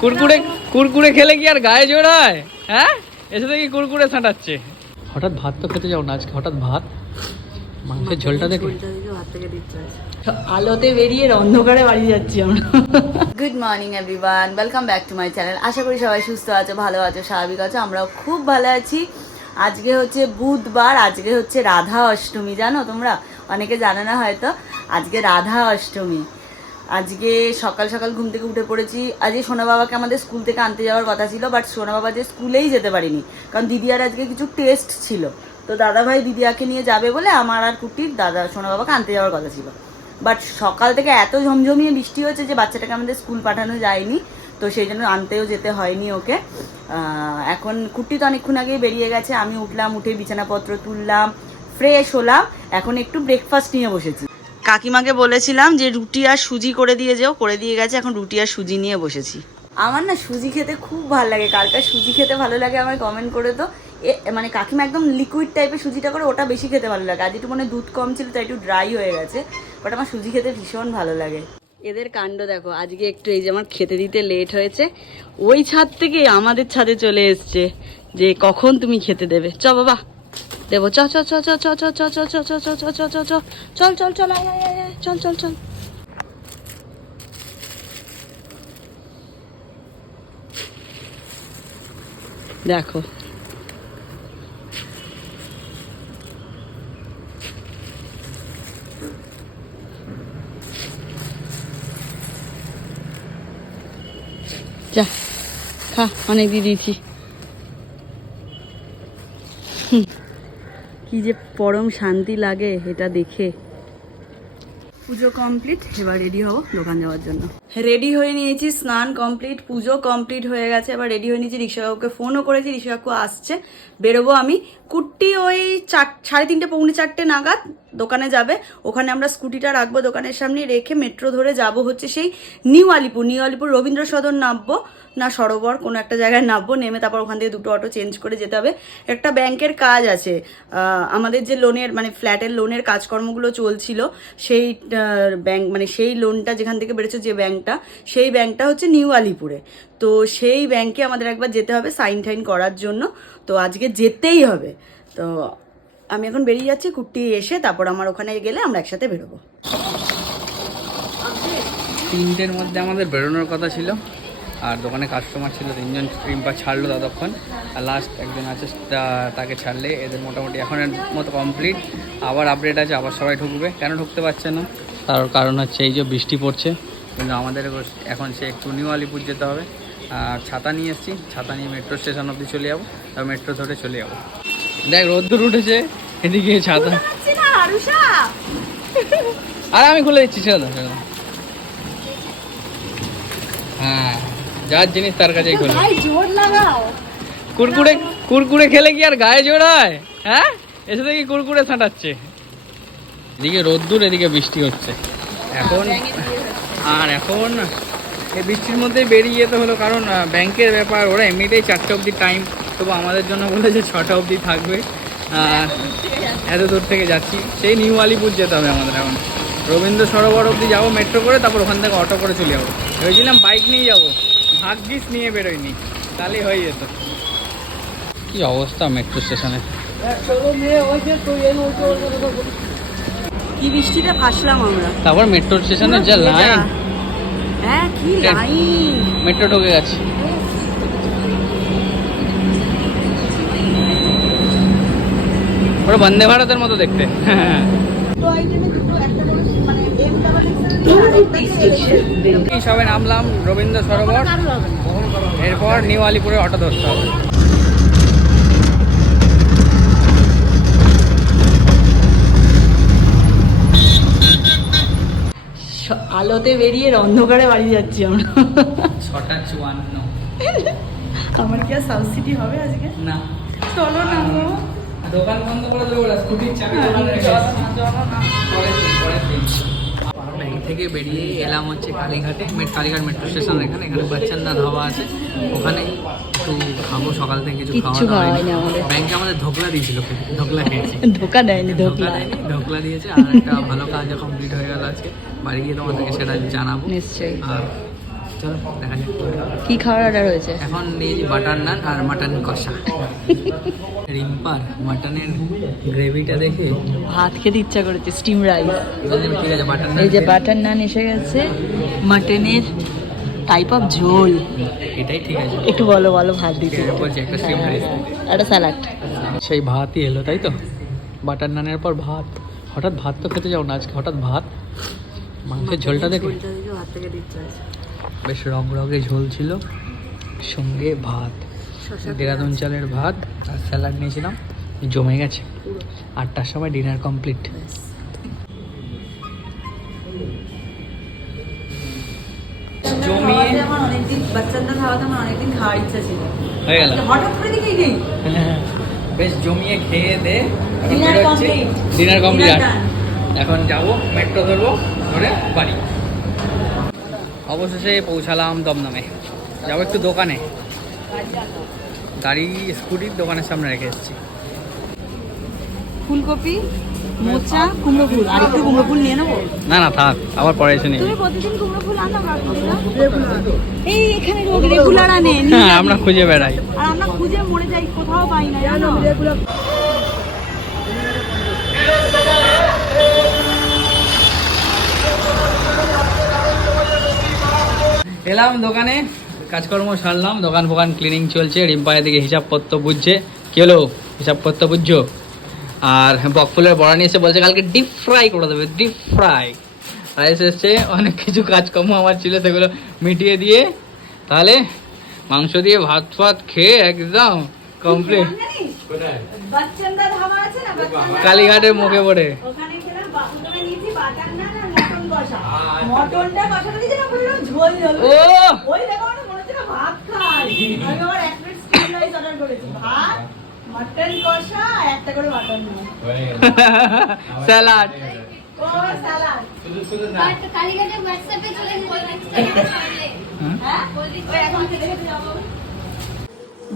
কুরকুরে কুরকুরে খেলে কি আর গায়ে জোড়ায় হ্যাঁ? এসে দেখি কুরকুরে ছাঁটাচ্ছে হঠাৎ ভাত তো খেতে যাও না আজকে হঠাৎ ভাত? মাংসের ঝোলটা দেখে। আলোতে বেরিয়ে অন্ধকারে বাড়ি যাচ্ছি আমরা। Good morning everyone welcome back to my channel আশা করি সবাই সুস্থ আছো ভালো আছো স্বাভাবিক আছো আমরাও খুব ভালো আছি। আজকে হচ্ছে বুধবার আজকে হচ্ছে রাধা অষ্টমী জানো তোমরা? অনেকে জানো না হয়তো? আজকে রাধা অষ্টমী। আজকে সকাল সকাল ঘুম থেকে উঠে পড়েছি। আজকে সোনা বাবাকে আমাদের স্কুল থেকে আনতে যাওয়ার কথা ছিল বাট সোনা বাবা যে স্কুলেই যেতে পারিনি। কারণ দিদি আর আজকে কিছু টেস্ট ছিল। তো দাদা ভাই দিদিয়াকে নিয়ে যাবে বলে আমার আর কুটির দাদা সোনা বাবাকে আনতে যাওয়ার কথা ছিল। বাট সকাল থেকে এত ঝমঝমিয়ে বৃষ্টি হয়েছে যে বাচ্চাটাকে আমাদের স্কুল পাঠানো যায়নি। তো সেই জন্য আনতেও যেতে হয়নি ওকে। এখন কুট্টি তো অনেকক্ষণ আগেই বেরিয়ে গেছে। আমি উঠলাম, উঠে বিছানাপত্র তুললাম ফ্রেশ হলাম। এখন একটু ব্রেকফাস্ট নিয়ে বসেছি। কাকিমাকে বলেছিলাম যে রুটি আর সুজি করে দিয়ে যেও করে দিয়ে গেছে এখন রুটি আর সুজি নিয়ে বসেছি। আমার না সুজি খেতে খুব ভালো লাগে। কার কার সুজি খেতে ভালো লাগে আমার কমেন্ট করে তো। এ মানে কাকিমা একদম লিকুইড টাইপের সুজিটা করে ওটা বেশি খেতে ভালো লাগে। আজ একটু মানে দুধ কম ছিল তাই একটু ড্রাই হয়ে গেছে। বাট আমার সুজি খেতে ভীষণ ভালো লাগে। এদের কাণ্ড দেখো আজকে একটু এই যে আমার খেতে দিতে লেট হয়েছে। ওই ছাদ থেকে আমাদের ছাদে চলে এসছে যে কখন তুমি খেতে দেবে। চ বাবা। দেবো চ চ চ চ চ চ চ চ চ চ চ চ চ চ চ চল চল চল আয় আয় আয় চল চল চল দেখো যা খা অনেক দিয়ে দিয়েছি হুম, কি যে পরম শান্তি লাগে এটা দেখে। পুজো কমপ্লিট এবার রেডি হব দোকান যাওয়ার জন্য। রেডি হয়ে নিয়েছি, স্নান কমপ্লিট পুজো কমপ্লিট হয়ে গেছে, এবার রেডি হয়ে নিয়েছি রিক্সা কাকুকে ফোনও করেছি, রিক্সাবাবু আসছে। বেরোবো আমি। কুট্টি ওই চার, সাড়ে তিনটে, পৌনে চারটে নাগাদ দোকানে যাবে। ওখানে আমরা স্কুটিটা রাখব দোকানের সামনে রেখে মেট্রো ধরে যাব হচ্ছে সেই নিউ আলিপুর। নিউ আলিপুর রবীন্দ্র সদন নামবো। না, সরোবর, কোনো একটা জায়গায় নামবো, নেমে তারপর ওখান থেকে দুটো অটো চেঞ্জ করে যেতে হবে। একটা ব্যাংকের কাজ আছে। আমাদের যে লোনের মানে ফ্ল্যাটের লোনের কাজকর্মগুলো চলছিল, সেই ব্যাংক মানে সেই লোনটা যেখান থেকে বেড়েছে যে ব্যাংকটা, সেই ব্যাংকটা হচ্ছে নিউ আলিপুরে। তো সেই ব্যাংকে আমাদের একবার যেতে হবে সাইন টাইন করার জন্য। তো আজকে যেতেই হবে। তো আমি এখন বেরিয়ে যাচ্ছি, কুট্টি এসে তারপর আমার ওখানে গেলে আমরা একসাথে বেরোবো। তিনটের মধ্যে আমাদের বেরোনোর কথা ছিল, আর দোকানে কাস্টমার ছিল, তিনজন ক্রিমপা ছাড়লো ততক্ষণ, আর লাস্ট একজন আছে তাকে ছাড়লে এদের মোটামুটি এখনের মতো কমপ্লিট আবার আপডেট আছে, আবার সবাই ঢুকবে। কেন ঢুকতে পারছে না? তার কারণ হচ্ছে এই যে বৃষ্টি পড়ছে, কিন্তু আমাদের এখন সে একটু নিউ আলিপুর যেতে হবে। আর ছাতা নিয়ে এসেছি, ছাতা নিয়ে মেট্রো স্টেশন অবধি চলে যাব তারপর মেট্রো ধরে চলে যাব। দেখ রোদ্দুর উঠেছে এদিকে ছাতা। আর আমি খুলে দিচ্ছি ছেড়ে দাও, হ্যাঁ যার জিনিস তার কাছেই খোলো। জোর লাগাও। কুরকুরে কুরকুরে খেলে কি আর গায়ে জোড়ায় হ্যাঁ? এসে দেখি কুরকুরে ছাঁটাচ্ছে এদিকে রোদ্দুর এদিকে বৃষ্টি হচ্ছে। এখন আর এখন এই বৃষ্টির মধ্যে বেরিয়ে যেতে হলো কারণ ব্যাংকের ব্যাপার ওরা এমনিতেই চারটে অবধি টাইম তবু আমাদের জন্য বলেছে ছটা অবধি থাকবে। আর এত দূর থেকে যাচ্ছি। সেই নিউ আলিপুর যেতে হবে আমাদের এখন। রবীন্দ্র সরোবর অবধি যাব মেট্রো করে তারপর ওখান থেকে অটো করে চলে যাব। ভেবেছিলাম বাইক নিয়ে যাব। ভাগ্যিস নিয়ে বেরোয়নি। তাহলেই হয়ে যেত। কি অবস্থা মেট্রো স্টেশনে কি বৃষ্টিতে ভাসলাম আমরা। তারপর মেট্রো স্টেশনের যা লাইন হ্যাঁ কি লাইন মেট্রো ঢুকে গেছে। ওরা বন্দে ভারতের মতো দেখতে। এই সবে নামলাম রবীন্দ্র সরোবর। এরপর নিউ আলিপুরে অটো ধরতে হবে। আলোতে বেরিয়ে অন্ধকারে বাড়ি যাচ্ছি আমরা। ছটা চুয়ান্ন। আমার কি আর সাউথ সিটি হবে আজকে? না। চলো না। দোকান বন্ধ করে দেবো স্কুটির চাবি। ব্যাংক থেকে বেরিয়ে এলাম হচ্ছে কালীঘাটে মেট কালীঘাট মেট্রো স্টেশন এখানে এখানে বাচ্চান্ডা ধাবা আছে। ওখানে একটু খাব সকাল থেকে কিছু খাওয়া দাওয়া হয়নি। ব্যাংকে আমাদের ধোকলা দিয়েছিল ধোকলা খেয়েছি। ধোকা দেয়নি ধোকলা ধোকলা। দেয়নি ধোকলা দিয়েছে। আর একটা ভালো কাজ কমপ্লিট হয়ে গেল আজকে। বাড়ি গিয়ে তোমাদেরকে সেটা জানাব। নিশ্চয়ই। আর চলো দেখা যাক। কি খাওয়ার অর্ডার হয়েছে? এখন নিয়েছি বাটার নান আর মাটন কষা। রিম্পার মাটনের গ্রেভিটা দেখে ভাত খেতে ইচ্ছা করেছে স্টিম রাইস ঠিক আছে বাটার এই যে বাটার নান এসে গেছে মাটনের টাইপ অফ ঝোল। এটাই ঠিক আছে। একটু বলো বলো ভাত দিতে। বলছি একটা স্টিম রাইস একটা স্যালাড সেই ভাতই এলো তাই তো? বাটার নানের পর ভাত। হঠাৎ ভাত তো খেতে যাও না আজকে হঠাৎ ভাত। মাংসের ঝোলটা দেখে। বেশ রগ রগে ঝোল ছিল। সঙ্গে ভাত দেরাদুন চালের ভাত আর স্যালাড নিয়েছিলাম। জমে গেছে। আটটার সময় ডিনার কমপ্লিট। জমিয়ে আমার অনেকদিন বাচ্চাদের খাওয়াতে আমার অনেকদিন খাওয়ার ইচ্ছা ছিল। হয়ে গেল। হঠাৎ করে দিকে গেই বেশ জমিয়ে খেয়ে দে। Dinner complete. ডিনার কমপ্লিট এখন যাব মেট্রো ধরবো ধরে বাড়ি। অবশেষে পৌঁছালাম দমদমে। যাব একটু দোকানে। গাড়ি স্কুটির দোকানের সামনে রেখে এসেছি। ফুলকপি মোচা কুমড়ো ফুল। আর একটু কুমড়ো ফুল নিয়ে নেব? না না থাক আবার পরে এসে নিই প্রতিদিন কুমড়ো ফুল আনো এই এখানে রেগুলার আনে নিয়ে হ্যাঁ। আমরা খুঁজে বেড়াই। আর আমরা খুঁজে মরে যাই কোথাও পাই না জানো? এলাম দোকানে কাজকর্ম সারলাম দোকান ফোকান ক্লিনিং চলছে রিম্পা এদিকে হিসাবপত্র বুঝছে। কি হলো? হিসাবপত্র বুঝছ? আর বকফুলের বড়া নিয়ে এসে বলছে কালকে ডিপ ফ্রাই করে দেবে ডিপ ফ্রাই রাইস এসছে অনেক কিছু কাজকর্ম আমার ছিল সেগুলো মিটিয়ে দিয়ে তাহলে মাংস দিয়ে ভাত ফাত খেয়ে একদম কমপ্লিট কালীঘাটের মুখে পড়ে ওখানে খেলাম বাবুকে নিয়েছি বাটার নান আর মটন কষা মটনটা কষাটা দিয়েছে না পুরো ঝোল ঝোল ওই দেখো আমার মনে হচ্ছে না ভাত খাই আমি আবার এক প্লেট স্টিম রাইস অর্ডার করেছি। ভাত মটন কষা একটা করে বাটার স্যালাড ও স্যালাড বাট কালীঘাটে হোয়াটসঅ্যাপে চলে গেছে। হ্যাঁ? ওই এখন খেতে খেতে যাব।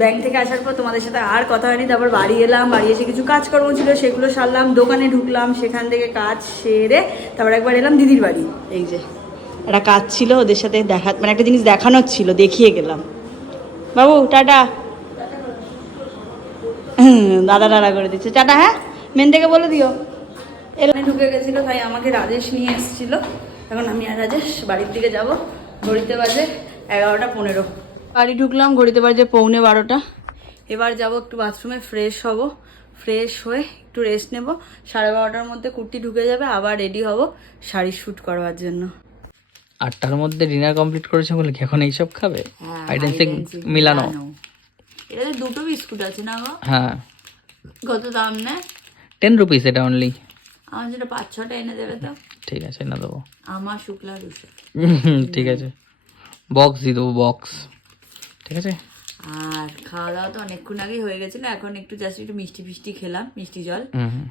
ব্যাংক থেকে আসার পর তোমাদের সাথে আর কথা হয়নি, তারপর বাড়ি এলাম, বাড়ি এসে কিছু কাজকর্ম ছিল, সেগুলো সারলাম, দোকানে ঢুকলাম, সেখান থেকে কাজ সেরে তারপর একবার এলাম দিদির বাড়ি, এই যে। একটা কাজ ছিল ওদের সাথে দেখা মানে একটা জিনিস দেখানোর ছিল, দেখিয়ে গেলাম। বাবু, টাটা। দাদা টাটা করে দিচ্ছে। টাটা হ্যাঁ? মেন থেকে বলে দিও। এলামে। ঢুকে গেছিল, তাই আমাকে রাজেশ নিয়ে এসেছিল। এখন আমি আর রাজেশ বাড়ির দিকে যাব। ঘড়িতে বাজে এগারোটা পনেরো। বাড়ি ঢুকলাম ঘড়িতে বাজে পৌনে বারোটা। এবার যাব একটু বাথরুমে ফ্রেশ হব। ফ্রেশ হয়ে একটু রেস্ট নেব। সাড়ে বারোটার মধ্যে কুর্তি ঢুকে যাবে আবার রেডি হব শাড়ি শ্যুট করবার জন্য। আটটার মধ্যে ডিনার কমপ্লিট করেছে বলে এখন এইসব খাবে? আইডেন্সিক মিলানো। এটাতে দুটো বিস্কুট আছে না গো? হ্যাঁ। কত দাম নেয়? টেন রুপিস এটা অনলি আমার যেটা পাঁচ ছটা এনে দেবে তো। ঠিক আছে না দেবো। আমার শুক্লা দুশো। ঠিক আছে। বক্স দিয়ে দেবো বক্স ঠিক আছে? আর খাওয়া দাওয়া তো অনেকক্ষণ আগেই হয়ে গেছিল এখন একটু জাস্ট একটু মিষ্টি ফিষ্টি খেলাম মিষ্টি জল।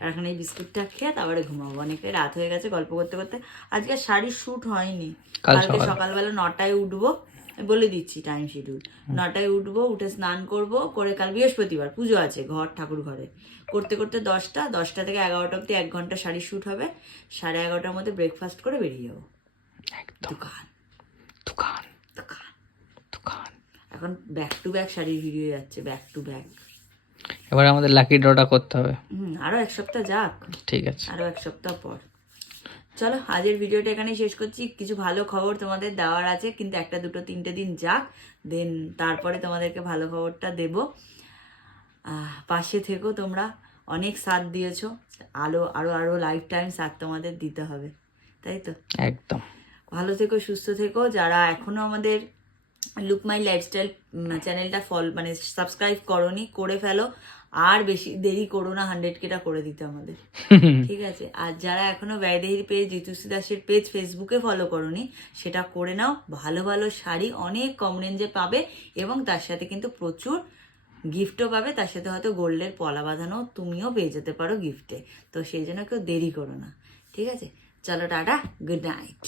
আর এখন এই বিস্কুটটা খেয়ে তারপরে ঘুমাবো। অনেকটাই রাত হয়ে গেছে গল্প করতে করতে। আজকে শাড়ির শ্যুট হয়নি। কালকে সকালবেলা নটায় উঠবো বলে দিচ্ছি টাইম শিডিউল নটায় উঠবো উঠে স্নান করব করে কাল বৃহস্পতিবার পুজো আছে ঘর ঠাকুর ঘরে। করতে করতে দশটা দশটা থেকে এগারোটা অব্দি এক ঘণ্টা শাড়ি শ্যুট হবে। সাড়ে এগারোটার মধ্যে ব্রেকফাস্ট করে বেরিয়ে যাব। দোকান। দোকান। দোকান। এখন ব্যাক টু ব্যাক শাড়ির ভিডিও যাচ্ছে ব্যাক টু ব্যাক এবার আমাদের লাকি ড্রটা করতে হবে। হুম আরও এক সপ্তাহ যাক। ঠিক আছে। আরও এক সপ্তাহ পর। চলো আজের ভিডিওটা এখানেই শেষ করছি। কিছু ভালো খবর তোমাদের দেওয়ার আছে কিন্তু একটা দুটো তিনটে দিন যাক দেন তারপরে তোমাদেরকে ভালো খবরটা দেব। পাশে থেকো তোমরা। অনেক সাথ দিয়েছ। আলো আরও আরও লাইফ টাইম সাথ তোমাদের দিতে হবে। তাই তো? একদম। ভালো থেকো সুস্থ থেকো। যারা এখনও আমাদের লুক মাই লাইফস্টাইল চ্যানেলটা ফল মানে সাবস্ক্রাইব করনি করে ফেলো। আর বেশি দেরি করো না হান্ড্রেড কেটা করে দিতে আমাদের। ঠিক আছে? আর যারা এখনও ব্যয়দেহির পেজ ঋতুশ্রী দাসের পেজ ফেসবুকে ফলো করনি সেটা করে নাও। ভালো ভালো শাড়ি অনেক কম রেঞ্জে পাবে এবং তার সাথে কিন্তু প্রচুর গিফটও পাবে। তার সাথে হয়তো গোল্ডের পলা বাঁধানো তুমিও পেয়ে যেতে পারো গিফটে তো সেই জন্য কেউ দেরি করো না। ঠিক আছে? চলো টাটা গুড নাইট